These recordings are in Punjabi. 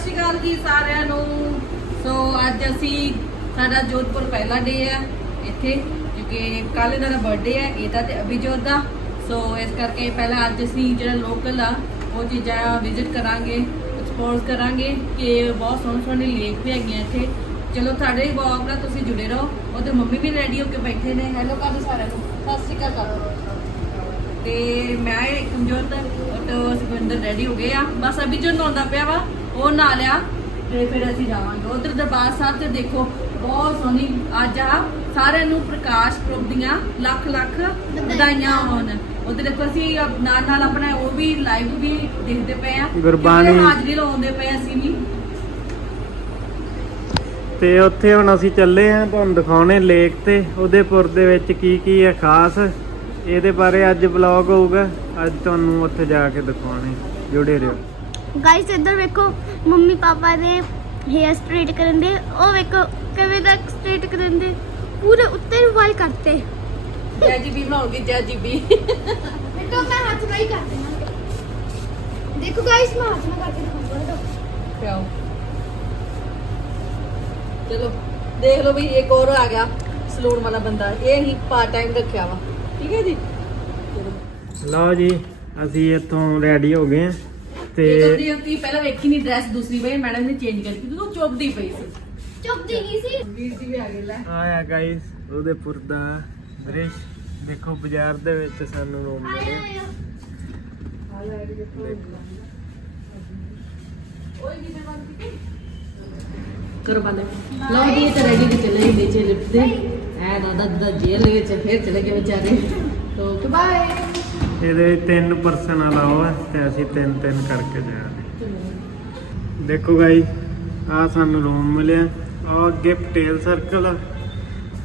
ਸ਼੍ਰੀ ਅਕਾਲ ਜੀ ਸਾਰਿਆਂ ਨੂੰ। ਸੋ ਅੱਜ ਅਸੀਂ ਸਾਡਾ ਜੋਧਪੁਰ ਪਹਿਲਾ ਡੇ ਹੈ ਇੱਥੇ ਕਿਉਂਕਿ ਕੱਲ ਇਹਨਾਂ ਦਾ ਬਰਥਡੇ ਹੈ ਇਹਦਾ ਤੇ ਅਭਿਜੋਤ ਦਾ। ਸੋ ਇਸ ਕਰਕੇ ਪਹਿਲਾਂ ਅੱਜ ਅਸੀਂ ਜਿਹੜਾ ਲੋਕਲ ਆ, ਉਹ ਚੀਜ਼ਾਂ ਵਿਜ਼ਿਟ ਕਰਾਂਗੇ ਐਕਸਪਲੋਰ ਕਰਾਂਗੇ, ਕਿ ਬਹੁਤ ਸੋਹਣੇ ਸੋਹਣੇ ਲੇਕ ਵੀ ਹੈਗੀਆਂ ਇੱਥੇ। ਚਲੋ, ਤੁਹਾਡੇ ਵਲੌਗ ਨਾਲ ਤੁਸੀਂ ਜੁੜੇ ਰਹੋ। ਉਹਦੇ ਮੰਮੀ ਵੀ ਰੈਡੀ ਹੋ ਕੇ ਬੈਠੇ ਨੇ। ਹੈਲੋ ਕਰ ਸਾਰਿਆਂ ਨੂੰ। ਸਤਿ ਸ਼੍ਰੀ ਅਕਾਲ ਕਰੋ ਤੇ ਮੈਂ ਕਮਜੋਰ ਤੇ ਸੁਖਵਿੰਦਰ ਰੈਡੀ ਹੋ ਗਏ ਆ। ਬਸ ਅਭੀ ਜੋ ਨਹਾਉਂਦਾ ਪਿਆ ਵਾ। ਉਹ ਨਹਾ ਲਿਆ ਤੇ ਫਿਰ ਅਸੀਂ ਜਾਵਾਂਗੇ। ਉਧਰ ਦਰਬਾਰ ਸਾਹਿਬ ਤੇ ਦੇਖੋ ਬਹੁਤ ਸੋਹਣੀ ਅੱਜ ਆ। ਸਾਰਿਆਂ ਨੂੰ ਪ੍ਰਕਾਸ਼ ਪੁਰਬ ਦੀਆਂ ਲੱਖ ਲੱਖ ਵਧਾਈਆਂ ਹੋਣ। ਉਧਰ ਦੇਖੋ ਅਸੀਂ ਨਾਲ ਨਾਲ ਆਪਣਾ ਉਹ ਵੀ ਲਾਈਵ ਵੀ ਦੇਖਦੇ ਪਏ ਆ। ਗੁਰਬਾਣੀ। ਹਾਜ਼ਰੀ ਲਾਉਂਦੇ ਪਏ ਅਸੀਂ ਵੀ। ਤੇ ਉੱਥੇ ਹੁਣ ਅਸੀਂ ਚੱਲੇ ਆਂ ਤੁਹਾਨੂੰ ਦਿਖਾਉਣੇ ਲੇਕ ਤੇ। ਉਦੇਪੁਰ ਦੇ ਵਿੱਚ ਕੀ ਕੀ ਹੈ ਖਾਸ ਇਹਦੇ ਬਾਰੇ ਅੱਜ ਵਲੌਗ ਹੋਊਗਾ। ਅੱਜ ਤੁਹਾਨੂੰ ਉੱਥੇ ਜਾ ਕੇ ਦਿਖਾਉਣੇ। ਜੁੜੇ ਰਹੋ। ਗਾਇਸ ਇੱਧਰ ਵੇਖੋ ਮੰਮੀ ਪਾਪਾ ਦੇ ਹੇਅਰ ਸਟ੍ਰੇਟ ਕਰਨ ਦੇ ਉਹ ਵੇਖੋ ਕਿਵੇਂ ਦਾ ਸਟ੍ਰੇਟ ਕਰਨ ਦੇ ਪੂਰੇ ਉੱਤੇ ਨੂੰ ਵਾਲ ਕਰਤੇ। ਜੈ ਜੀ ਵੀ ਬਣਾਉਣਗੇ ਜੈ ਜੀ ਵੀ। ਬੇਟਾ ਮੈਂ ਹੱਥ ਨਾਲ ਹੀ ਕਰ ਦੇਣਾ ਦੇਖੋ ਗਾਇਸ ਮੈਂ ਹੱਥ ਨਾਲ ਕਰਕੇ ਦਿਖਾਉਂਗਾ ਪਿਆਓ ਚਲੋ ਦੇਖ ਲਓ ਵੀ ਇੱਕ ਹੋਰ ਆ ਗਿਆ ਸਲੂਨ ਵਾਲਾ ਬੰਦਾ। ਇਹ ਹੀ ਪਾਰਟ ਟਾਈਮ ਰੱਖਿਆ ਵਾ। ਠੀਕ ਹੈ ਜੀ? ਚਲੋ। ਲਓ ਜੀ ਅਸੀਂ ਇੱਥੋਂ ਰੈਡੀ ਹੋ ਗਏ ਆਂ ਤੇ ਤੇ ਜਲਦੀ ਪਹਿਲਾਂ ਵੇਖੀ ਨਹੀਂ ਡਰੈਸ ਦੂਸਰੀ ਵੇ ਮੈਡਮ ਨੇ ਚੇਂਜ ਕਰਤੀ ਤੂੰ ਚੁੱਪਦੀ ਪਈ ਸੀ। ਚੁੱਪਦੀ ਨਹੀਂ ਸੀ? ਵੀਰ ਜੀ ਵੀ ਆ ਗਏ ਲੈ। ਆਇਆ ਗਾਇਸ ਉਦੇਪੁਰ ਦਾ ਦ੍ਰਿਸ਼ ਦੇਖੋ ਬਾਜ਼ਾਰ ਦੇ ਵਿੱਚ ਸਾਨੂੰ ਰੂਮ ਮਿਲਿਆ ਕਰੋ ਬੰਦ। ਲਓ ਜੀ ਇਹ ਤਾਂ ਰੈਡੀ ਤੇ ਚਲੇ ਗਏ ਨੀਚੇ ਲਿਫਟ ਦੇ ਐ ਦਾਦਾ ਦਾਦਾ ਜੇਲ੍ਹ ਵਿੱਚ ਫਿਰ ਚਲੇ ਗਏ ਵਿਚਾਰੇ। ਤੋ ਬਾਏ। ਇਹਦੇ ਤਿੰਨ ਪਰਸਨ ਅਲਾਓ ਹੈ ਤੇ ਅਸੀਂ ਤਿੰਨ ਤਿੰਨ ਕਰਕੇ ਜਾ ਰਹੇ ਦੇਖੋ ਗਾਈ ਆ ਸਾਨੂੰ ਰੂਮ ਮਿਲਿਆ। ਆ ਅੱਗੇ ਪਟੇਲ ਸਰਕਲ ਆ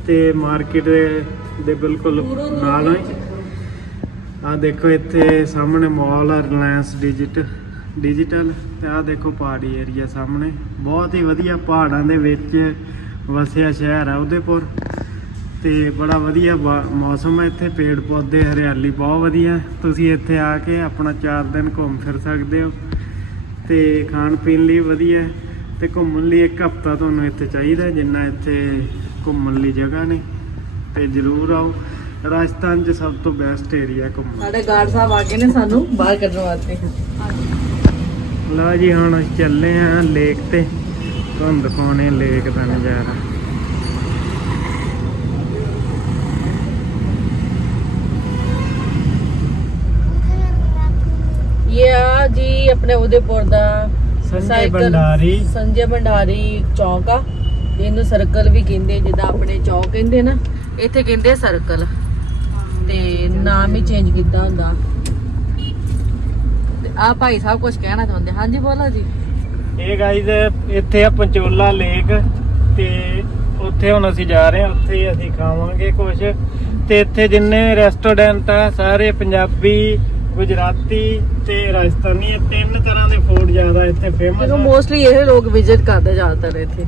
ਤੇ ਮਾਰਕੀਟ ਦੇ ਦੇ ਬਿਲਕੁਲ ਨਾਲ ਹੀ। ਆ ਦੇਖੋ ਇੱਥੇ ਸਾਹਮਣੇ ਮਾਲ ਆ ਰਿਲਾਇੰਸ ਡਿਜੀਟ ਡਿਜੀਟਲ ਤੇ ਆ ਦੇਖੋ ਪਹਾੜੀ ਏਰੀਆ ਸਾਹਮਣੇ। ਬਹੁਤ ਹੀ ਵਧੀਆ ਪਹਾੜਾਂ ਦੇ ਵਿੱਚ ਵਸਿਆ ਸ਼ਹਿਰ ਆ ਉਦੇਪੁਰ ਤੇ ਬੜਾ ਵਧੀਆ ਮੌਸਮ ਹੈ ਇੱਥੇ ਪੇੜ ਪੌਦੇ ਹਰਿਆਲੀ ਬਹੁਤ ਵਧੀਆ। ਤੁਸੀਂ ਇੱਥੇ ਆ ਕੇ ਆਪਣਾ 4 ਦਿਨ ਘੁੰਮ ਫਿਰ ਸਕਦੇ ਹੋ ਤੇ ਖਾਣ ਪੀਣ ਲਈ ਵਧੀਆ ਤੇ ਘੁੰਮਣ ਲਈ ਇੱਕ ਹਫਤਾ ਤੁਹਾਨੂੰ ਇੱਥੇ ਚਾਹੀਦਾ ਜਿੰਨਾ ਇੱਥੇ ਘੁੰਮਣ ਲਈ ਜਗ੍ਹਾ ਨੇ। ਤੇ ਜ਼ਰੂਰ ਆਓ। ਰਾਜਸਥਾਨ 'ਚ ਸਭ ਤੋਂ ਬੈਸਟ ਏਰੀਆ ਘੁੰਮਣ। ਸਾਡੇ ਗਾਰਡ ਸਾਹਿਬ ਆ ਗਏ ਨੇ ਸਾਨੂੰ ਬਾਹਰ ਕੱਢਣ ਵਾਸਤੇ। ਲਓ ਜੀ ਹੁਣ ਚੱਲੇ ਆਂ ਲੇਕ ਤੇ। ਤੁਹਾਨੂੰ ਦਿਖਾਉਣੇ ਲੇਕ ਦਾ ਨਜ਼ਾਰਾ ਇਹ ਆ ਜੀ ਆਪਣੇ ਉਦੇਪੁਰ ਦਾ ਸੰਜੇ ਸਾਈਕਲ- ਭੰਡਾਰੀ। ਸੰਜੇ ਭੰਡਾਰੀ ਚੌਂਕ ਆ। ਇਹਨੂੰ ਸਰਕਲ ਵੀ ਕਹਿੰਦੇ ਜਿੱਦਾਂ ਆਪਣੇ ਚੌਕ ਕਹਿੰਦੇ ਨਾ ਇੱਥੇ ਕਹਿੰਦੇ ਸਰਕਲ ਤੇ ਨਾਮ ਹੀ ਚੇਂਜ ਕੀਤਾ ਹੁੰਦਾ। ਤੇ ਆ ਭਾਈ ਸਾਹਿਬ ਕੁਝ ਕਹਿਣਾ ਚਾਹੁੰਦੇ ਹਾਂਜੀ ਬੋਲੋ ਜੀ। ਇਹ ਗਾਈਜ਼ ਇੱਥੇ ਆ ਪੰਚੋਲਾ ਲੇਕ ਤੇ ਉੱਥੇ ਹੁਣ ਅਸੀਂ ਜਾ ਰਹੇ ਹਾਂ ਉੱਥੇ ਅਸੀਂ ਖਾਵਾਂਗੇ ਕੁਝ ਤੇ ਇੱਥੇ ਜਿੰਨੇ ਰੈਸਟੋਰੈਂਟ ਆ ਸਾਰੇ ਪੰਜਾਬੀ ਗੁਜਰਾਤੀ ਤੇ ਰਾਜਸਥਾਨੀ ਇਹ ਤਿੰਨ ਤਰ੍ਹਾਂ ਦੇ ਫੂਡ ਜ਼ਿਆਦਾ ਇੱਥੇ ਫੇਮਸ ਕਿਉਂਕਿ ਆ। ਮੋਸਟਲੀ ਇਹ ਲੋਕ ਵਿਜ਼ਿਟ ਕਰਦੇ ਜ਼ਿਆਦਾਤਰ ਇੱਥੇ।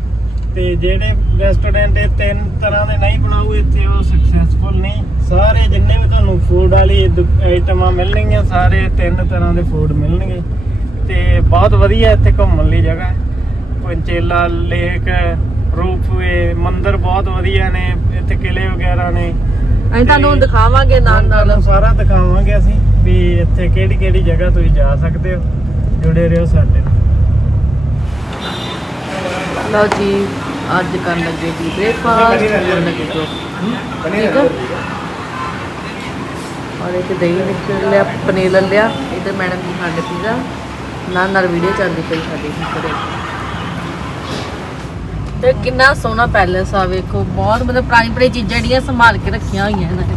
ਤੇ ਜਿਹੜੇ ਰੈਸਟੋਰੈਂਟ ਇਹ ਤਿੰਨ ਤਰ੍ਹਾਂ ਦੇ ਨਹੀਂ ਬਣਾਉ ਇੱਥੇ ਉਹ ਸਕਸੈਸਫੁਲ ਨਹੀਂ ਸਾਰੇ ਜਿੰਨੇ ਵੀ ਤੁਹਾਨੂੰ ਫੂਡ ਵਾਲੀ ਆਈਟਮਾਂ ਮਿਲਣਗੀਆਂ ਸਾਰੇ ਤਿੰਨ ਤਰ੍ਹਾਂ ਦੇ ਫੂਡ ਮਿਲਣਗੇ। ਤੇ ਬਹੁਤ ਵਧੀਆ ਇੱਥੇ ਘੁੰਮਣ ਲਈ ਜਗ੍ਹਾ ਹੈ। ਪੰਚੇਲਾ ਲੇਕ ਰੂਪਵੇ ਮੰਦਿਰ ਬਹੁਤ ਵਧੀਆ ਨੇ ਇੱਥੇ ਕਿਲੇ ਵਗੈਰਾ ਨੇ। ਅਸੀਂ ਤੁਹਾਨੂੰ ਦਿਖਾਵਾਂਗੇ ਨਾਲ ਨਾਲ। ਤੁਹਾਨੂੰ ਸਾਰਾ ਦਿਖਾਵਾਂਗੇ ਅਸੀਂ। ਵੀ ਇੱਥੇ ਕਿਹੜੀ ਕਿਹੜੀ ਜਗ੍ਹਾ ਤੁਸੀਂ ਜਾ ਸਕਦੇ ਹੋ ਜੁੜੇ ਰਹੋ ਸਾਡੇ ਨਾਲ। ਲਓ ਜੀ ਅੱਜ ਕਰਨ ਲੱਗੇ ਜੀ ਬ੍ਰੇਕਫਾਸਟ ਕਰਨ ਲੱਗੇ ਜੋ ਠੀਕ ਆ? ਔਰ ਇੱਕ ਦਹੀਂ ਮਿਕਸ ਲਿਆ ਪਨੀਰ ਲੈ ਲਿਆ ਇਧਰ ਮੈਡਮ ਜੀ ਖਾਂਦੇ ਪੀਜ਼ਾ ਨਾਲ ਨਾਲ ਵੀਡੀਓ ਚੱਲਦੀ ਪਈ ਸਾਡੀ ਘਰੇ। ਤੇ ਕਿੰਨਾ ਸੋਹਣਾ ਪੈਲੇਸ ਆ ਵੇਖੋ ਬਹੁਤ ਮਤਲਬ ਪੁਰਾਣੀ ਪੁਰਾਣੀ ਚੀਜ਼ਾਂ ਜਿਹੜੀਆਂ ਸੰਭਾਲ ਕੇ ਰੱਖੀਆਂ ਹੋਈਆਂ ਇਹਨਾਂ ਨੇ।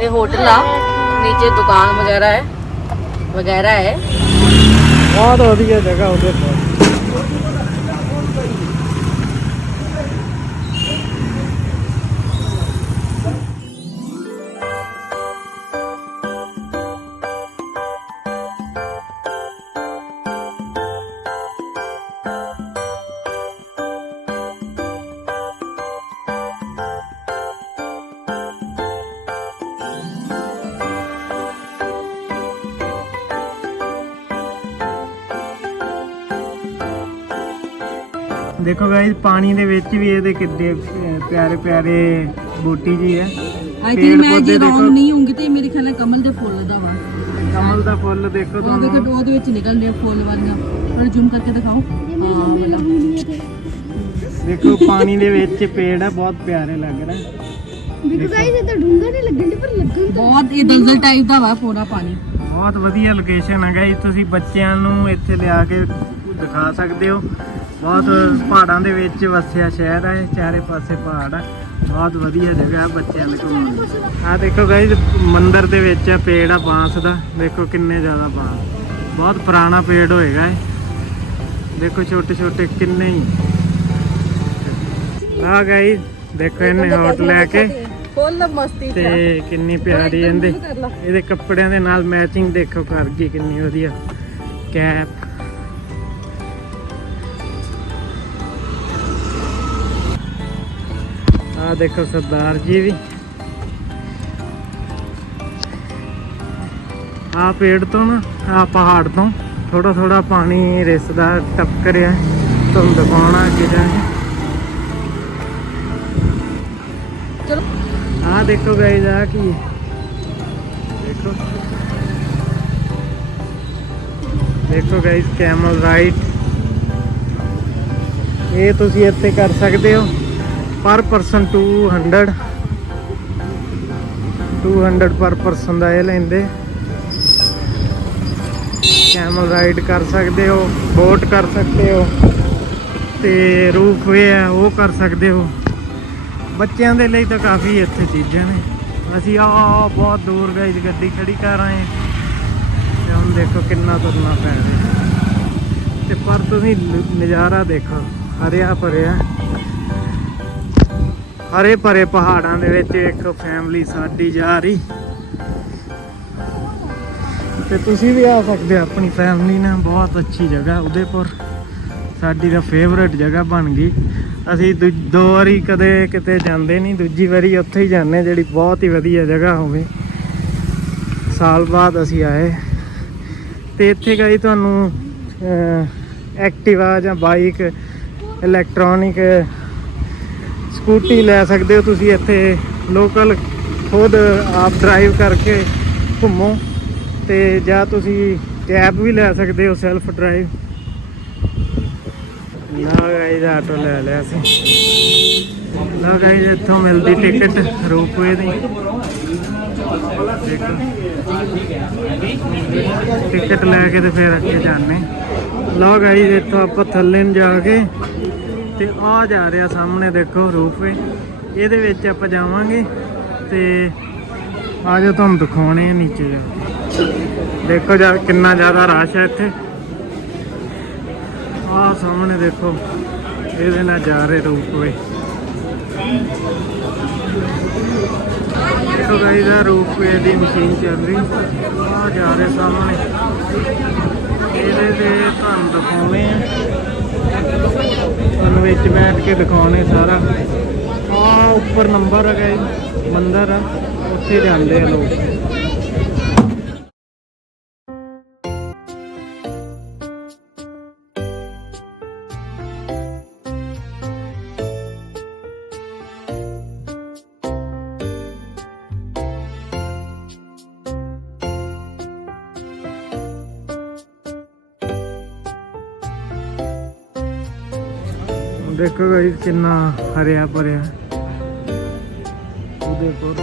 ਇਹ ਹੋਟਲ ਆ। ਨੀਚੇ ਦੁਕਾਨ ਵਗੈਰਾ ਹੈ ਵਗੈਰਾ ਹੈ। ਬਹੁਤ ਵਧੀਆ ਜਗ੍ਹਾ ਉਹਦੇ ਦੇਖੋ ਗਾਇਸ ਪਾਣੀ ਦੇ ਵਿੱਚ ਵੀ ਇਹਦੇ ਕਿੱਡੇ ਪਿਆਰੇ ਪਿਆਰੇ ਬੂਟੀ ਜੀ ਹੈ। ਆਈ ਥਿੰਕ ਮੈਂ ਜੇ। ਰੌਂਗ ਨਹੀਂ ਹੋਊਂਗੀ ਤੇ ਮੇਰੇ ਖਿਆਲ ਨਾਲ ਕਮਲ ਦੇ ਫੁੱਲ ਦਾ ਵਾ। ਕਮਲ ਦਾ ਫੁੱਲ ਦੇਖੋ ਉਹ ਦੇਖੋ ਤੁਹਾਨੂੰ। ਉਹਦੇ ਵਿੱਚ ਨਿਕਲਦੇ ਆ ਫੁੱਲ ਵਾਲੀਆਂ। ਥੋੜਾ ਜ਼ੂਮ ਕਰਕੇ ਦਿਖਾਓ। ਦੇਖੋ ਪਾਣੀ ਦੇ ਵਿੱਚ ਪੇੜ ਹੈ ਬਹੁਤ ਪਿਆਰੇ ਲੱਗ ਰਿਹਾ। ਦੇਖੋ ਗਾਇਸ ਇਹ ਤਾਂ ਡੂੰਗਾ ਨਹੀਂ ਲੱਗਣ ਦੇ ਪਰ ਲੱਗਣ ਤਾਂ ਬਹੁਤ ਇਹ ਦਲਦਲ ਟਾਈਪ ਦਾ ਵਾ ਪੂਰਾ ਪਾਣੀ। ਬਹੁਤ ਵਧੀਆ ਲੋਕੇਸ਼ਨ ਹੈ ਗਾਇਸ ਤੁਸੀਂ ਬੱਚਿਆਂ ਨੂੰ ਇੱਥੇ ਲਿਆ ਕੇ ਦਿਖਾ ਸਕਦੇ ਹੋ। ਬਹੁਤ ਪਹਾੜਾਂ ਦੇ ਵਿੱਚ ਵਸਿਆ ਸ਼ਹਿਰ ਹੈ ਚਾਰੇ ਪਾਸੇ ਪਹਾੜ ਹੈ ਬਹੁਤ ਵਧੀਆ ਜਗ੍ਹਾ ਬੱਚਿਆਂ ਲਈ ਘੁੰਮਣ ਦੀ। ਆ ਦੇਖੋ ਗਾਇਸ ਮੰਦਿਰ ਦੇ ਵਿੱਚ ਪੇੜ ਆ ਬਾਂਸ ਦਾ। ਦੇਖੋ ਕਿੰਨੇ ਜ਼ਿਆਦਾ ਬਾਂਸ। ਬਹੁਤ ਪੁਰਾਣਾ ਪੇੜ ਹੋਏਗਾ ਇਹ। ਦੇਖੋ ਛੋਟੇ ਛੋਟੇ ਕਿੰਨੇ ਹੀ। ਆ ਗਾਇਸ ਦੇਖੋ ਇਹਨੇ ਹੌਟ ਲੈ ਕੇ। ਫੁੱਲ ਮਸਤੀ। ਤੇ ਕਿੰਨੀ ਪਿਆਰੀ ਇਹਦੇ। ਇਹਦੇ ਕੱਪੜਿਆਂ ਦੇ ਨਾਲ ਮੈਚਿੰਗ ਦੇਖੋ ਕਰ ਗਈ ਕਿੰਨੀ ਵਧੀਆ। ਕੈਪ। ਆ ਦੇਖੋ ਸਰਦਾਰ ਜੀ ਵੀ। ਆ ਪੇੜ ਤੋਂ ਨਾ ਆ ਪਹਾੜ ਤੋਂ ਥੋੜਾ ਥੋੜਾ ਪਾਣੀ ਰਿਸਦਾ ਟਪਕ ਰਿਹਾ ਤੁਹਾਨੂੰ ਦਿਖਾਉਣਾ ਅੱਗੇ ਜਾ ਚਲੋ। ਆ ਦੇਖੋ ਗਾਇਜ਼ ਆ ਕੀ? ਦੇਖੋ। ਦੇਖੋ ਗਾਇਜ਼ ਕੈਮਲ ਰਾਈਡ ਇਹ ਤੁਸੀਂ ਇੱਥੇ ਕਰ ਸਕਦੇ ਹੋ। ਪਰ ਪਰਸਨ 200 200 ਪਰ ਪਰਸਨ ਦਾ ਇਹ ਲੈਂਦੇ। ਕੈਮਲ ਰਾਈਡ ਕਰ ਸਕਦੇ ਹੋ ਬੋਟ ਕਰ ਸਕਦੇ ਹੋ, ਤੇ ਰੂਫਵੇ ਹੈ, ਉਹ ਕਰ ਸਕਦੇ ਹੋ। ਬੱਚਿਆਂ ਦੇ ਲਈ ਤਾਂ ਕਾਫੀ ਇੱਥੇ ਚੀਜ਼ਾਂ ਨੇ। ਅਸੀਂ ਆ ਬਹੁਤ ਦੂਰ ਗਏ ਗੱਡੀ ਖੜੀ ਕਰ ਆਏ। ਹਾਂ। ਤੇ ਹੁਣ ਦੇਖੋ ਕਿੰਨਾ ਤੁਰਨਾ ਪੈ ਰਿਹਾ। ਤੇ ਪਰ ਤੁਸੀਂ ਨਜ਼ਾਰਾ ਦੇਖੋ, ਹਰਿਆ ਭਰਿਆ। ਹਰੇ ਭਰੇ ਪਹਾੜਾਂ ਦੇ ਵਿੱਚ ਇੱਕ ਫੈਮਿਲੀ ਸਾਡੀ ਜਾ ਰਹੀ। ਤੇ ਤੁਸੀਂ ਵੀ ਆ ਸਕਦੇ ਹੋ ਆਪਣੀ ਫੈਮਿਲੀ ਨਾਲ ਬਹੁਤ ਅੱਛੀ ਜਗ੍ਹਾ, ਉਦੇਪੁਰ ਸਾਡੀ ਤਾਂ ਫੇਵਰੇਟ ਜਗ੍ਹਾ ਬਣ ਗਈ। ਅਸੀਂ ਦੂ- ਦੋ ਵਾਰੀ ਕਦੇ ਕਿਤੇ ਜਾਂਦੇ ਨਹੀਂ, ਦੂਜੀ ਵਾਰੀ ਉੱਥੇ ਹੀ ਜਾਂਦੇ ਜਿਹੜੀ ਬਹੁਤ ਹੀ ਵਧੀਆ ਜਗ੍ਹਾ ਹੋਵੇ। ਸਾਲ ਬਾਅਦ ਅਸੀਂ ਆਏ। ਤੇ ਇੱਥੇ ਗਈ ਤੁਹਾਨੂੰ ਐਕਟਿਵਾ ਜਾਂ ਬਾਈਕ ਇਲੈਕਟ੍ਰੋਨਿਕ ਸਕੂਟੀ ਲੈ ਸਕਦੇ ਹੋ ਤੁਸੀਂ ਇੱਥੇ ਲੋਕਲ, ਖੁਦ ਆਪ ਡਰਾਈਵ ਕਰਕੇ ਘੁੰਮੋ ਤੇ ਜਾਂ ਤੁਸੀਂ ਕੈਬ ਵੀ ਲੈ ਸਕਦੇ ਹੋ ਸੈਲਫ ਡਰਾਈਵ ਨਾ ਗਾਈਜ਼ ਆਟੋ ਲੈ ਲਿਆ ਸੀ। ਨਾ ਗਾਈਜ਼ ਇੱਥੋਂ ਮਿਲਦੀ ਟਿਕਟ ਰੋਪਵੇ ਦੀ। ਦੇਖੋ ਟਿਕਟ ਲੈ ਕੇ ਤੇ ਫਿਰ ਅੱਗੇ ਜਾਂਦੇ। ਲਓ ਗਾਈਜ਼ ਇੱਥੋਂ ਆਪਾਂ ਥੱਲੇ ਨੂੰ ਜਾ ਕੇ ਤੇ ਆ ਜਾ ਰਿਹਾ ਸਾਹਮਣੇ ਦੇਖੋ ਰੂਪਵੇ ਇਹਦੇ ਵਿੱਚ ਆਪਾਂ ਜਾਵਾਂਗੇ ਤੇ ਆ ਜਾ ਤੁਹਾਨੂੰ ਦਿਖਾਉਣੇ ਆ ਨੀਚੇ ਜਾ ਦੇਖੋ ਜਾ ਕਿੰਨਾ ਜ਼ਿਆਦਾ ਰਸ਼ ਹੈ ਇੱਥੇ। ਆਹ ਸਾਹਮਣੇ ਦੇਖੋ, ਇਹਦੇ ਨਾਲ ਜਾ ਰਹੇ ਰੂਪਵੇ ਦੇਖੋ ਗਾਈਸ ਆ ਰੂਪਵੇ ਦੀ ਮਸ਼ੀਨ ਚੱਲ ਰਹੀ। ਆ ਜਾ ਰਹੇ ਸਾਹਮਣੇ। ਇਹਦੇ ਤੇ ਤੁਹਾਨੂੰ ਦਿਖਾਉਣੇ ਆ। ਤੁਹਾਨੂੰ ਵਿੱਚ ਬੈਠ ਕੇ ਦਿਖਾਉਣੇ ਸਾਰਾ। ਆ ਉੱਪਰ ਨੰਬਰ ਹੈਗਾ ਜੀ, ਮੰਦਰ ਆ, ਉੱਥੇ ਜਾਂਦੇ ਆ ਲੋਕ। ਦੇਖੋ ਗਾਇਸ ਕਿੰਨਾ ਹਰਿਆ ਭਰਿਆ। ਉਦੇਪੁਰ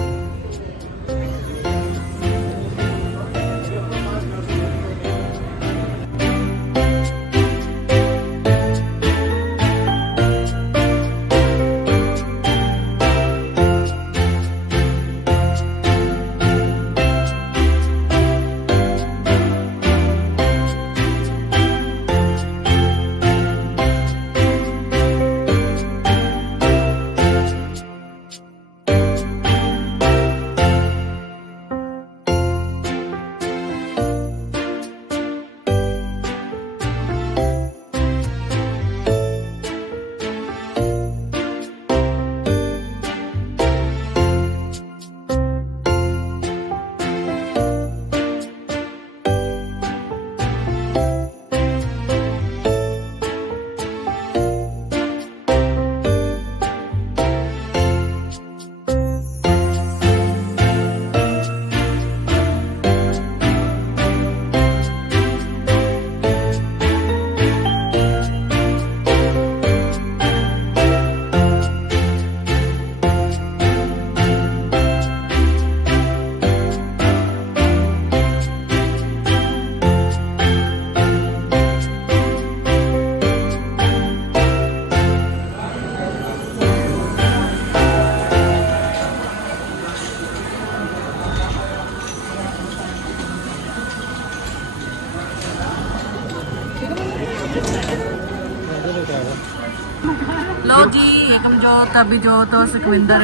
ਏਕਮਜੋਤ ਅਭਿਜੋਤ ਔਰ ਸੁਖਵਿੰਦਰ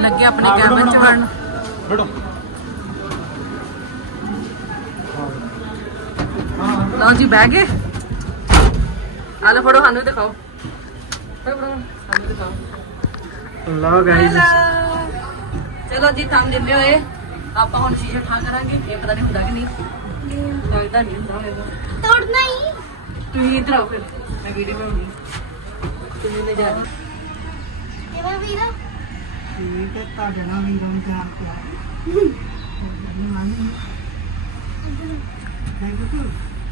ਲੱਗੇ ਆਪਣੇ ਕੈਬਨ ਚ ਵੜਨ ਲਓ ਜੀ ਬਹਿ ਗਏ। ਆ ਲਓ ਫੜੋ ਸਾਨੂੰ ਦਿਖਾਓ। ਲਓ ਗਾਈਜ਼ ਚਲੋ ਜੀ ਥੰਮ ਦਿੰਦੇ ਹੋਏ ਆਪਾਂ ਹੁਣ ਸ਼ੀਸ਼ਾ ਠਾ ਕਰਾਂਗੇ। ਇਹ ਪਤਾ ਨਹੀਂ ਹੁੰਦਾ ਕਿ ਨਹੀਂ। ਲੱਗਦਾ ਨਹੀਂ ਹੁੰਦਾ ਹੋਏਗਾ। ਤੋੜਨਾ ਹੀ। ਤੁਸੀਂ ਇੱਧਰ ਆਓ ਫਿਰ। ਮੈਂ ਵੀਡੀਓ ਬਣਾਉਣੀ। ਤੁਸੀਂ ਨੇ ਜਾ ਇਹ ਵਾ ਵੀਰਾ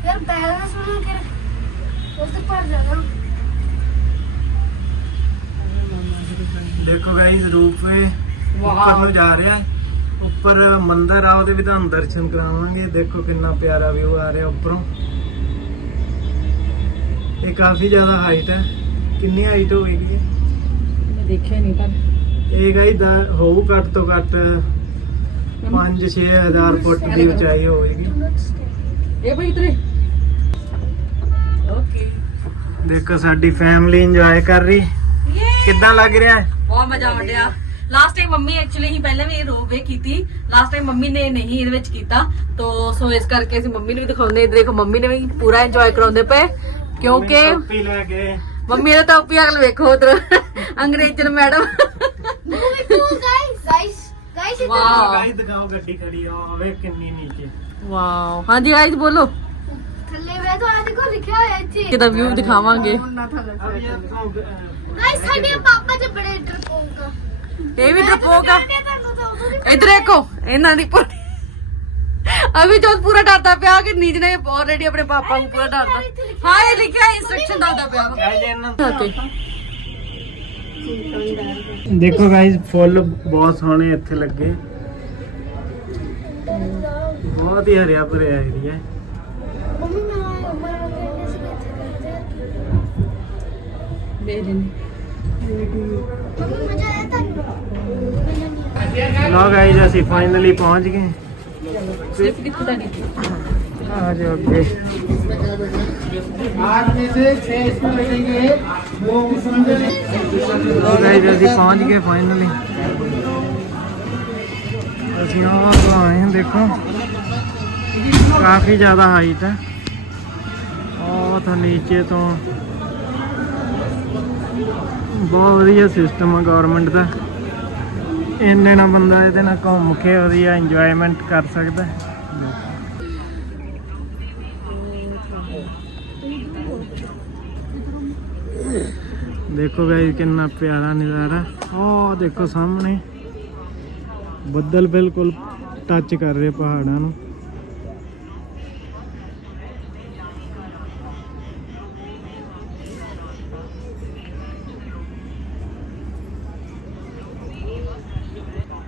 ਯਾਰ ਬੈਲੈਂਸ ਨੂੰ ਕਰ ਉਸ ਤੇ ਪਰ ਜਾਣਾ ਦੇਖੋ ਰੂਪਵੇ ਉੱਪਰ ਨੂੰ ਜਾ ਰਿਹਾ। ਉੱਪਰ ਮੰਦਿਰ ਆ ਉਹਦੇ ਵੀ ਤੁਹਾਨੂੰ ਦਰਸ਼ਨ ਕਰਾਵਾਂਗੇ। ਦੇਖੋ ਕਿੰਨਾ ਪਿਆਰਾ ਵਿਊ ਆ ਰਿਹਾ ਉੱਪਰੋਂ। ਇਹ ਕਾਫੀ ਜ਼ਿਆਦਾ ਹਾਈਟ ਹੈ। ਕਿੰਨੀ ਹਾਈਟ ਹੋਵੇਗੀ? ਦੇਖਿਆ ਨਹੀਂ ਪਰ ਇਹ ਗਾਈ ਹੋਊ ਘੱਟ ਤੋਂ ਘੱਟ 5-6000 ਫੁੱਟ ਦੀ ਉਚਾਈ ਹੋਵੇਗੀ। ਇਹ ਬਈ ਇਧਰੇ ਓਕੇ ਦੇਖੋ ਸਾਡੀ ਫੈਮਿਲੀ ਇੰਜੋਏ ਕਰ ਰਹੀ। ਕਿੱਦਾਂ ਲੱਗ ਰਿਹਾ? ਹੈ ਬਹੁਤ ਮਜ਼ਾ ਆਉਂਦਿਆ ਲਾਸਟ ਟਾਈਮ ਮੰਮੀ ਐਕਚੁਅਲੀ ਹੀ ਪਹਿਲਾਂ ਵੀ ਰੋਵੇ ਕੀਤੀ। ਲਾਸਟ ਟਾਈਮ ਮੰਮੀ ਨੇ ਨਹੀਂ ਇਹਦੇ ਵਿੱਚ ਕੀਤਾ। ਤੋ ਸੋ ਇਸ ਕਰਕੇ ਅਸੀਂ ਮੰਮੀ ਨੂੰ ਵੀ ਦਿਖਾਉਂਦੇ ਹਾਂ। ਦੇਖੋ ਮੰਮੀ ਨੇ ਵੀ ਪੂਰਾ ਇੰਜੋਏ ਕਰਾਉਂਦੇ ਪਏ। ਕਿਉਂਕਿ ਟੋਪੀ ਲੈ ਕੇ। ਮੰਮੀ ਦਾ ਟੋਪੀ ਅਗਲ ਵੇਖੋ ਉਧਰ। ਅੰਗਰੇਜ਼ਨ madam movie two guys guys guys wow guy ਦਿਖਾਓ ਗੱਡੀ ਖੜੀ ਆ ਹੋਵੇ ਕਿੰਨੀ ਨੀਚੇ ਵਾਓ ਹਾਂਜੀ ਗਾਇਸ ਬੋਲੋ ਥੱਲੇ ਵੇ ਤਾਂ ਆ ਦੇਖੋ ਲਿਖਿਆ ਹੋਇਆ ਇੱਥੇ ਕਿਦਾ ਵਿਊ ਦਿਖਾਵਾਂਗੇ ਅਬ ਇਹ ਤੋਂ ਗਾਇਸ ਸਾਡੇ ਪਾਪਾ ਜੀ ਬੜੇ ਡਰਪੋਕ ਆ ਇਹ ਵੀ ਡਰਪੋਕ ਆ ਤੁਹਾਨੂੰ ਤਾਂ ਉਦੋਂ ਦੀ ਇਧਰ ਦੇਖੋ ਇਹਨਾਂ ਦੀ ਪੋਟੀ ਅਭੀ ਜੋਤ ਪੂਰਾ ਡਰਦਾ ਪਿਆ ਕਿ ਨੀਜ ਨੇ ਆਲਰੇਡੀ ਆਪਣੇ ਪਾਪਾ ਨੂੰ ਪੂਰਾ ਡਰਦਾ ਹਾਂ ਇਹ ਲਿਖਿਆ ਇਨਸਟਰਕਸ਼ਨ ਦੱਸਦਾ ਪਿਆ ਦੇਖੋ ਗਾਈਜ਼ ਫੁੱਲ ਬਹੁਤ ਸੋਹਣੇ ਇੱਥੇ ਲੱਗੇ ਬਹੁਤ ਹੀ ਹਰਿਆ ਭਰਿਆ ਏਰੀਆ ਹੈ ਮੰਮੀ ਮੈਂ ਮੈਂ ਕਹਿੰਦੇ ਸੀ ਇੱਥੇ ਦੇ ਦੇ ਮੰਮੀ ਮਜ਼ਾ ਆਇਆ ਤੁਹਾਨੂੰ ਮੈਨੂੰ ਨਹੀਂ ਆਇਆ ਲੋ ਗਾਈਜ਼ ਅਸੀਂ ਫਾਈਨਲੀ ਪਹੁੰਚ ਗਏ। ਸਿਰਫ ਕਿੱਥੇ ਨਹੀਂ। ਆ ਜਾਓ ਅੱਗੇ। आठ में से छह इसमें लगेंगे वो उसमें ਲੋ ਗਾਈਜ਼ ਅਸੀਂ ਪਹੁੰਚ ਗਏ ਫਾਈਨਲੀ ਅਸੀਂ ਉਹ ਤੋਂ ਆਏ ਹਾਂ ਦੇਖੋ ਕਾਫੀ ਜ਼ਿਆਦਾ ਹਾਈਟ ਹੈ ਉਹ ਤਾਂ ਨੀਚੇ ਤੋਂ ਬਹੁਤ ਵਧੀਆ ਸਿਸਟਮ ਹੈ ਗਵਰਨਮੈਂਟ ਦਾ ਇੰਨੇ ਨਾਲ ਬੰਦਾ ਇਹਦੇ ਨਾਲ ਘੁੰਮ ਕੇ ਵਧੀਆ ਇੰਜੋਇਮੈਂਟ ਕਰ ਸਕਦਾ ਹੈ ਦੇਖੋ ਗਾਇਸ ਕਿੰਨਾ ਪਿਆਰਾ ਨਜ਼ਾਰਾ। ਉਹ ਦੇਖੋ ਸਾਹਮਣੇ। ਬੱਦਲ ਬਿਲਕੁਲ ਟੱਚ ਕਰ ਰਹੇ ਪਹਾੜਾਂ ਨੂੰ।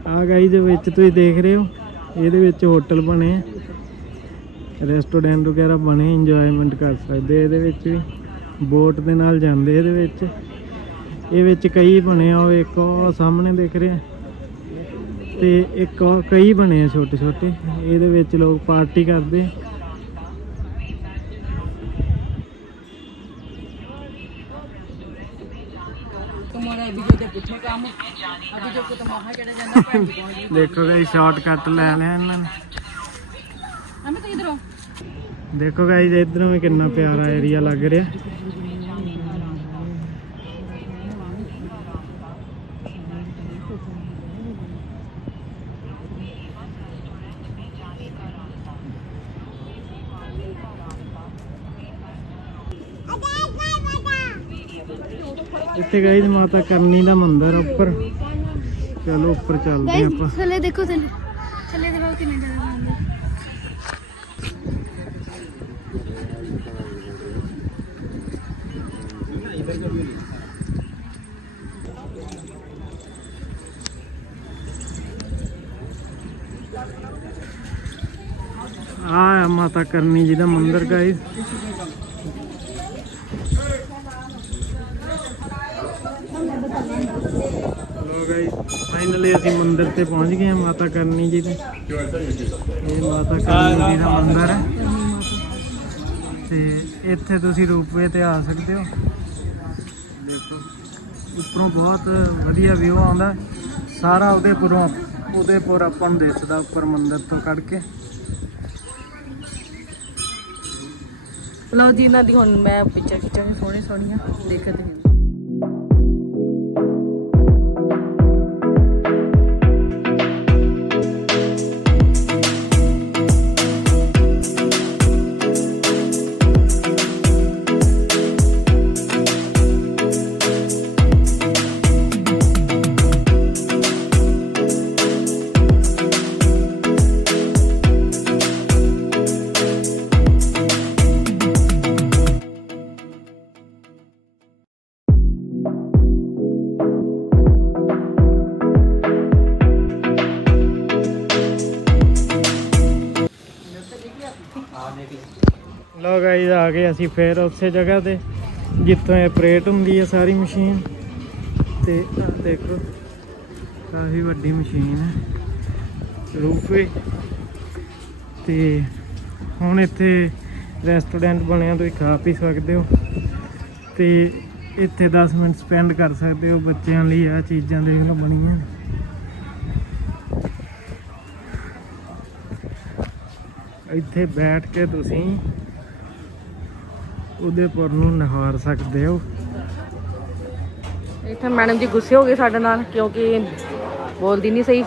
ਆ ਗਾਈ ਦੇ ਵਿੱਚ ਤੁਸੀਂ ਦੇਖ ਰਹੇ ਹੋ। ਇਹਦੇ ਵਿੱਚ ਹੋਟਲ ਬਣੇ ਰੈਸਟੋਰੈਂਟ ਵਗੈਰਾ ਬਣੇ ਇੰਜੋਇਮੈਂਟ ਕਰ ਸਕਦੇ ਇਹਦੇ ਵਿੱਚ ਵੀ। ਬੋਟ ਦੇ ਨਾਲ ਜਾਂਦੇ ਇਹਦੇ ਵਿੱਚ। ਇਹ ਵਿੱਚ ਕਈ ਬਣੇ ਆ ਇੱਕ ਉਹ ਸਾਹਮਣੇ ਦਿਖ ਰਿਹਾ। ਤੇ ਇੱਕ ਕਈ ਬਣੇ ਆ ਛੋਟੇ ਛੋਟੇ ਇਹਦੇ ਵਿੱਚ ਲੋਕ ਪਾਰਟੀ ਕਰਦੇ। ਦੇਖੋ ਗਾਈ ਸ਼ਾਰਟਕਟ ਲੈ ਲਿਆ ਇਹਨਾਂ ਨੇ। ਅਮੇ ਤੂੰ ਇਧਰੋਂ ਦੇਖੋ ਗਾਈਜ਼ ਇਧਰੋਂ ਵੀ ਕਿੰਨਾ ਪਿਆਰਾ ਏਰੀਆ ਲੱਗ ਰਿਹਾ। ਇੱਥੇ ਗਾਈਜ਼ ਮਾਤਾ ਕਰਨੀ ਦਾ ਮੰਦਿਰ ਉੱਪਰ। ਚਲੋ ਉੱਪਰ ਚੱਲਦੇ ਹਾਂ ਆਪਾਂ। ਥੱਲੇ ਦੇਖੋ, ਥੱਲੇ। ਥੱਲੇ ਦੇਖੋ ਕਿੰਨੇ ਜ਼ਿਆਦਾ ਮੰਦਰ ਆ ਹੈ ਮਾਤਾ ਕਰਨੀ ਜੀ ਦਾ ਮੰਦਿਰ ਫਾਈਨਲੀ ਅਸੀਂ ਮੰਦਿਰ ਤੇ ਪਹੁੰਚ ਗਏ ਹਾਂ, ਮਾਤਾ ਕਰਨੀ ਜੀ ਦੇ। ਇਹ ਮਾਤਾ ਕਰਨੀ ਜੀ ਦਾ ਮੰਦਿਰ ਹੈ। ਤੇ ਇੱਥੇ ਤੁਸੀਂ ਰੂਪਵੇ ਤੇ ਆ ਸਕਦੇ ਹੋ। ਦੇਖੋ ਉੱਪਰੋਂ ਬਹੁਤ ਵਧੀਆ ਵਿਊ ਆਉਂਦਾ। ਸਾਰਾ ਉਦੇਪੁਰੋਂ, ਉਦੇਪੁਰ ਆਪਾਂ ਨੂੰ ਦਿਸਦਾ ਉੱਪਰ ਮੰਦਿਰ ਤੋਂ ਕੱਢ ਕੇ। ਲਓ ਜੀ ਇਹਨਾਂ ਦੀ ਹੁਣ ਮੈਂ ਪਿਕਚਰ ਖਿੱਚਾਂਗੀ ਸੋਹਣੀ ਸੋਹਣੀਆਂ ਦੇਖਦੇ ਹਾਂ। ਗਾਈਜ਼ ਅਸੀਂ ਫੇਰ ਉਸੇ ਜਗ੍ਹਾ ਤੇ, ਜਿੱਥੋਂ ਆਪਰੇਟ ਹੁੰਦੀ ਹੈ ਸਾਰੀ ਮਸ਼ੀਨ ਤੇ ਦੇਖੋ, ਕਾਫੀ ਵੱਡੀ ਮਸ਼ੀਨ ਹੈ ਰੂਫਵੇ ਤੇ ਹੁਣ ਇੱਥੇ ਰੈਸਟੋਰੈਂਟ ਬਣਿਆ, ਤੁਸੀਂ ਖਾ ਪੀ ਸਕਦੇ ਹੋ। ਤੇ ਇੱਥੇ 10 ਮਿੰਟ ਸਪੈਂਡ ਕਰ ਸਕਦੇ ਹੋ ਬੱਚਿਆਂ ਲਈ ਆ ਚੀਜ਼ਾਂ ਦੇਖ ਲਓ ਬਣੀਆਂ। ਇੱਥੇ ਬੈਠ ਕੇ ਤੁਸੀਂ ਉਦੇਪੁਰ ਨੂੰ ਨਿਹਾਰ ਸਕਦੇ ਹੋ। ਇੱਥੇ ਮੈਡਮ ਜੀ ਗੁੱਸੇ ਹੋ ਗਏ ਸਾਡੇ ਨਾਲ ਕਿਉਂਕਿ ਬੋਲਦੀ ਨਹੀਂ ਸਹੀ।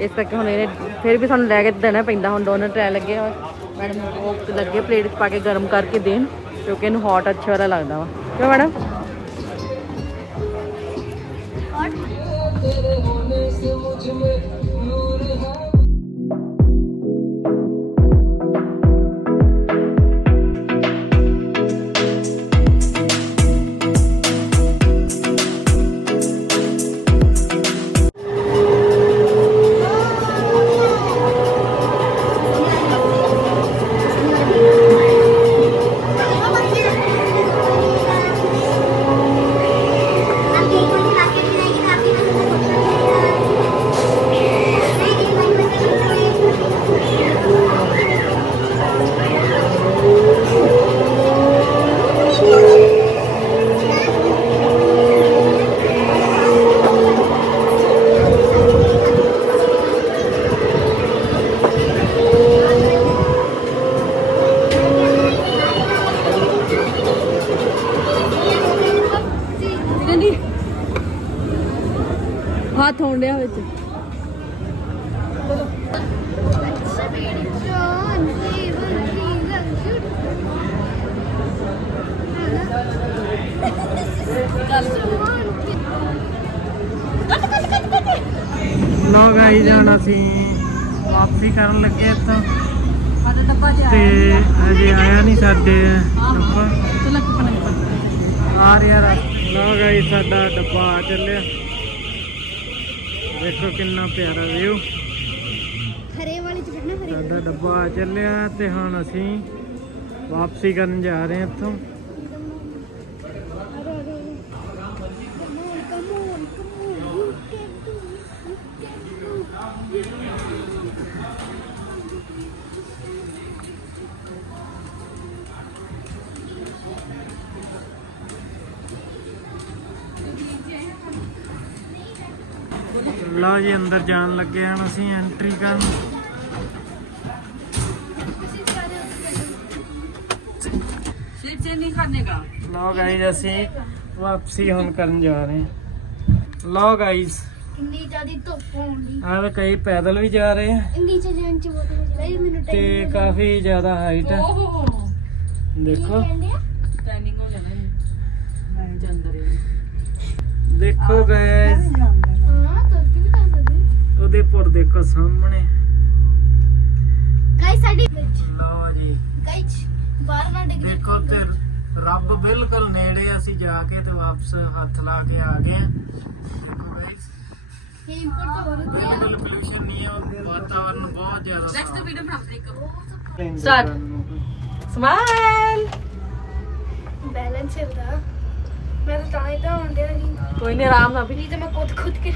ਇਸ ਕਰਕੇ ਹੁਣ ਇਹਨੇ ਫਿਰ ਵੀ ਸਾਨੂੰ ਲੈ ਕੇ ਦੇਣਾ ਪੈਂਦਾ ਹੁਣ ਦੋਨੋਂ ਟ੍ਰਾਈ ਲੱਗੇ ਹੋਏ ਮੈਡਮ ਉਹ ਲੱਗੇ ਪਲੇਟ 'ਚ ਪਾ ਕੇ ਗਰਮ ਕਰਕੇ ਦੇਣ ਕਿਉਂਕਿ ਇਹਨੂੰ ਹੌਟ ਅੱਛਾ ਵਾਲਾ ਲੱਗਦਾ ਵਾ। ਕਿਉਂ ਮੈਡਮ ਦੇਖੋ ਕਿੰਨਾ ਪਿਆਰਾ ਵਿਊ। ਹਰੇ ਵਾਲੇ ਚ ਬੈਠਣਾ ਹਰੇ ਸਾਡਾ ਡੱਬਾ ਚੱਲਿਆ ਤੇ ਹੁਣ ਅਸੀਂ ਵਾਪਸੀ ਕਰਨ ਜਾ ਰਹੇ ਹਾਂ ਇੱਥੋਂ। ਜਾਣ ਲੱਗੇ ਹਾਂ ਅਸੀਂ ਐਂਟਰੀ ਕਰਨ। ਸਿਰਫ ਜੇ ਅਸੀਂ ਵਾਪਸੀ ਹੁਣ ਕਰਨ ਜਾ ਰਹੇ ਹਾਂ। ਲਓ ਗਾਇਜ਼ ਇੰਨੀ ਜ਼ਿਆਦੀ ਧੁੱਪ ਹੋਣੀ ਆਹ ਵੇ ਕਈ ਪੈਦਲ ਵੀ ਜਾ ਰਹੇ ਆ। ਇੰਨੀ ਚ ਜਾਣ ਚ ਬਹੁਤ ਮਜ਼ਾ ਮੈਨੂੰ ਤੇ ਕਾਫੀ ਜ਼ਿਆਦਾ ਹਾਈਟ ਹੈ ਦੇਖੋ। ਟੈਨਿੰਗ ਹੋ ਜਾਣਾ ਮੈਂ ਜਾਂਦਾ ਰਹੀ ਦੇਖੋ ਗਾਇਜ਼ ਉਦੇਪੁਰ ਦੇਖੋ ਸਾਹਮਣੇ। ਗਾਇਸ ਸਾਡੀ ਲਓ ਜੀ। ਗਾਇਸ ਬਾਹਰ ਨਾ ਦੇਖੋ ਤੇ ਰੱਬ ਬਿਲਕੁਲ ਨੇੜੇ ਅਸੀਂ ਜਾ ਕੇ ਤੇ ਵਾਪਸ ਹੱਥ ਲਾ ਕੇ ਆ ਗਏ। ਵਾਤਾਵਰਨ ਬਹੁਤ ਜ਼ਿਆਦਾ ਨੈਕਸਟ ਕੋਈ ਨਹੀਂ ਆਰਾਮ ਨਾਲ ਵੀ। ਨਹੀਂ ਤੇ ਮੈਂ ਕੁੱਦ ਖੁਦ ਕੇ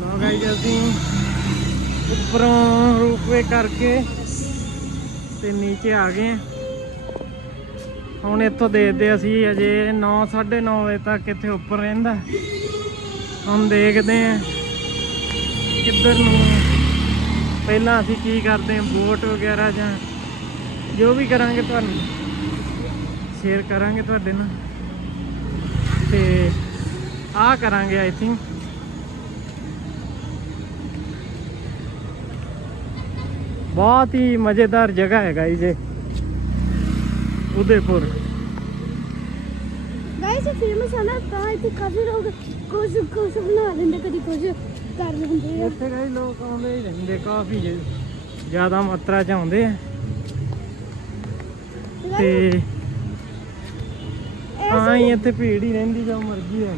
ਲਓ ਗਾਈਜ਼ ਅਸੀਂ ਉੱਪਰੋਂ ਰੂਪਵੇ ਕਰਕੇ ਤੇ ਨੀਚੇ ਆ ਗਏ ਆ ਹੁਣ ਇੱਥੋਂ ਦੇਖਦੇ ਅਸੀਂ, ਅਜੇ 9 9:30 ਵਜੇ ਤੱਕ ਇੱਥੇ ਉੱਪਰ ਰਹਿੰਦਾ। ਹੁਣ ਦੇਖਦੇ ਆ ਕਿੱਧਰ ਨੂੰ। ਪਹਿਲਾਂ ਅਸੀਂ ਕੀ ਕਰਦੇ ਹਾਂ, ਬੋਟ ਵਗੈਰਾ ਜਾਂ ਜੋ ਵੀ ਕਰਾਂਗੇ ਤੁਹਾਨੂੰ ਸ਼ੇਅਰ ਕਰਾਂਗੇ ਤੁਹਾਡੇ ਨਾਲ। ਤੇ ਆ ਕਰਾਂਗੇ ਆਈ ਥਿੰਕ ਬਹੁਤ ਹੀ ਮਜ਼ੇਦਾਰ ਜਗ੍ਹਾ ਹੈਗਾ ਇਹ ਜੇ। ਉਦੈਪੁਰ। ਗਾਇਸ ਇਹ ਫੇਮਸ ਹੈ ਨਾ ਤਾਂ ਇੱਥੇ ਕਾਫੀ ਲੋਕ ਕੁਝ ਕੁਝ ਬਣਾ ਲੈਂਦੇ ਕਦੀ ਕੁਝ ਕਰ ਲੈਂਦੇ ਆ। ਇੱਥੇ ਕਈ ਲੋਕ ਆਉਂਦੇ ਹੀ ਰਹਿੰਦੇ ਕਾਫੀ ਜ਼ਿਆਦਾ ਮਾਤਰਾ ਚ ਆਉਂਦੇ ਆ। ਤੇ ਹੀ ਇੱਥੇ ਭੀੜ ਹੀ ਰਹਿੰਦੀ ਜੋ ਮਰਜ਼ੀ ਹੈ